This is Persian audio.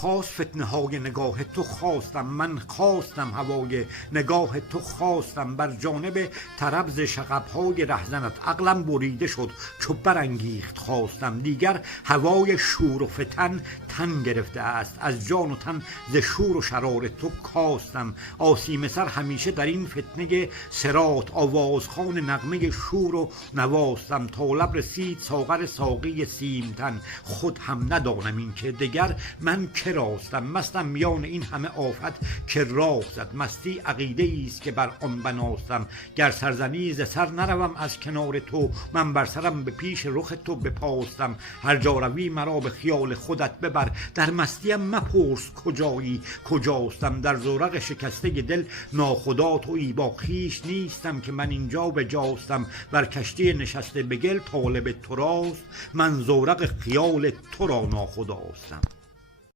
خواست فتنه های نگاه تو خواستم، من خواستم هوای نگاه تو خواستم. بر جانب طرب شقب های رهزنت عقلم بریده شد چو برانگیخت خواستم. دیگر هوای شور و فتن تن گرفته است، از جان و تن ز شور و شرار تو کاستم. آسیم سر همیشه در این فتنه صراط، آوازخوان نغمه شور و نواستم. تا لب رسید ساغر ساقی سیمتن، خود هم ندانم این که دگر من که راستم. مستم میان این همه آفت که راه زد، مستی عقیده است که بر آن بناستم. گر سرزنی ز سر نروم از کنار تو، من بر سرم به پیش رخ تو بپاستم. هر جا روی مرا به خیال خودت ببر، در مستیم مپرس کجایی کجاستم. در زورق شکسته دل ناخدا تویی، با خویش نیستم که من اینجا به جاستم. بر کشتی نشسته به گل طالب تو راست، من زورق خیال تو را ناخداستم.